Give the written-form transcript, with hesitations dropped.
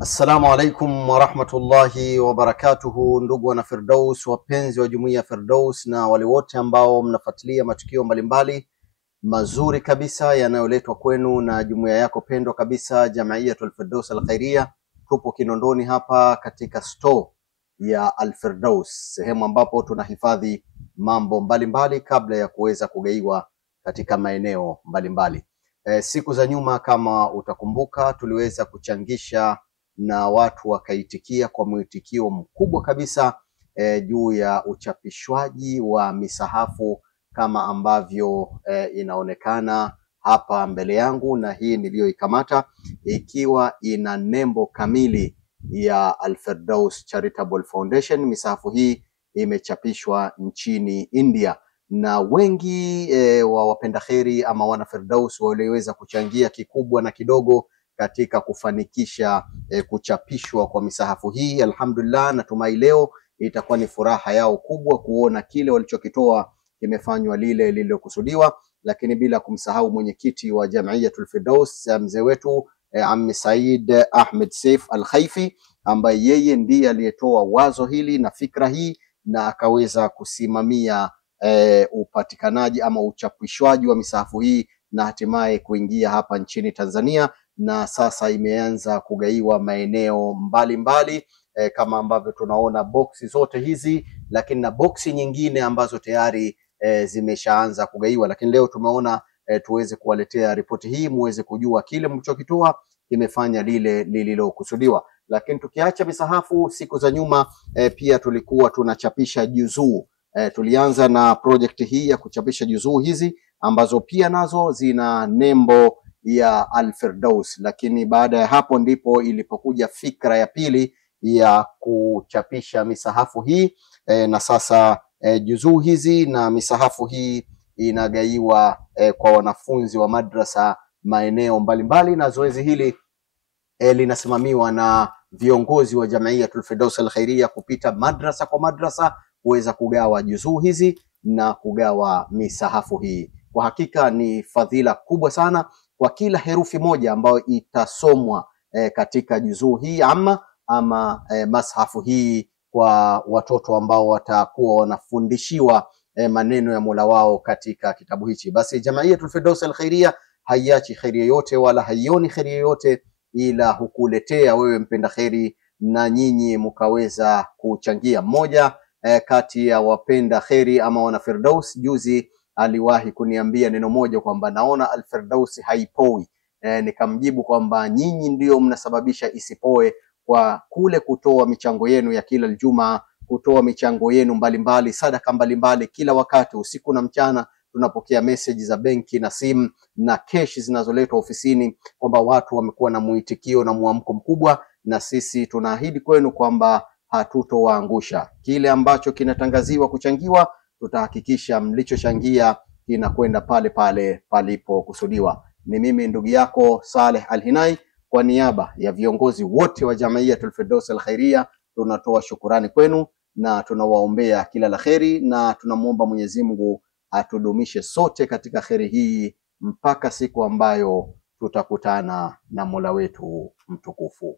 Assalamu alaikum warahmatullahi wabarakatuhu, ndugu wana Firdaus, wapenzi wa jumuiya Firdaus na wale wote ambao mnafuatilia matukio mbalimbali mazuri kabisa yanayoletwa kwenu na jumuiya yako pendwa kabisa Jamiatul Firdaus Al Khairia. Tupo Kinondoni hapa katika store ya Al Firdaus, sehemu ambapo tunahifadhi mambo mbalimbali kabla ya kuweza kugaiwa katika maeneo mbalimbali. Siku za nyuma kama utakumbuka, tuliweza kuchangisha na watu wakaitikia kwa mwitikio mkubwa kabisa juu ya uchapishwaji wa misahafu kama ambavyo inaonekana hapa mbele yangu, na hii niliyoikamata ikiwa ina nembo kamili ya Al Firdaus Charitable Foundation. Misahafu hii imechapishwa nchini India na wengi wa wapenda kheri ama wana Firdaus waliweza kuchangia kikubwa na kidogo katika kufanikisha kuchapishwa kwa misahafu hii. Alhamdulillah, natumai leo itakuwa ni furaha yao kubwa kuona kile walichokitoa kimefanywa lile lililokusudiwa, lakini bila kumsahau mwenyekiti wa Jamiatul Firdaus mzee wetu Ammi Said Ahmed Saif Al Khaifi, ambaye yeye ndiye aliyetoa wazo hili na fikra hii na akaweza kusimamia upatikanaji ama uchapishwaji wa misahafu hii na hatimaye kuingia hapa nchini Tanzania, na sasa imeanza kugaiwa maeneo mbalimbali kama ambavyo tunaona boksi zote hizi, lakini na boksi nyingine ambazo tayari zimeshaanza kugaiwa. Lakini leo tumeona tuweze kuwaletea ripoti hii muweze kujua kile mlichokitoa kimefanya lile lililokusudiwa. Lakini tukiacha misahafu, siku za nyuma pia tulikuwa tunachapisha juzuu. Tulianza na project hii ya kuchapisha juzuu hizi ambazo pia nazo zina nembo ya Al Firdaus, lakini baada ya hapo ndipo ilipokuja fikra ya pili ya kuchapisha misahafu hii na sasa juzuu hizi na misahafu hii inagaiwa kwa wanafunzi wa madrasa maeneo mbalimbali, na zoezi hili linasimamiwa na viongozi wa Jamiatul Firdaus Al Khairia kupita madrasa kwa madrasa kuweza kugawa juzuu hizi na kugawa misahafu hii. Kwa hakika ni fadhila kubwa sana kwa kila herufi moja ambayo itasomwa katika juzuu hii ama mashafu hii kwa watoto ambao watakuwa wanafundishiwa maneno ya Mola wao katika kitabu hichi. Basi Jamiatul Firdaus Al Khairia haiachi kheri yoyote wala haioni kheri yoyote ila hukuletea wewe mpenda kheri na nyinyi mkaweza kuchangia. Mmoja kati ya wapenda kheri ama wana Firdaus juzi aliwahi kuniambia neno moja kwamba naona Al Firdaus haipoi. Nikamjibu kwamba nyinyi ndio mnasababisha isipoe kwa kule kutoa michango yenu ya kila Ijumaa, kutoa michango yenu mbalimbali, sadaka mbalimbali kila wakati, usiku na mchana tunapokea message za benki na simu na keshi zinazoletwa ofisini kwamba watu wamekuwa na muitikio na muamko mkubwa, na sisi tunaahidi kwenu kwamba hatutowaangusha. Kile ambacho kinatangaziwa kuchangiwa tutahakikisha mlichochangia kinakwenda pale pale palipokusudiwa. Ni mimi ndugu yako Saleh Al Hinai, kwa niaba ya viongozi wote wa Jamiatul Firdaus Al Khairia tunatoa shukurani kwenu na tunawaombea kila la kheri, na tunamuomba Mwenyezi Mungu atudumishe sote katika kheri hii mpaka siku ambayo tutakutana na Mola wetu mtukufu.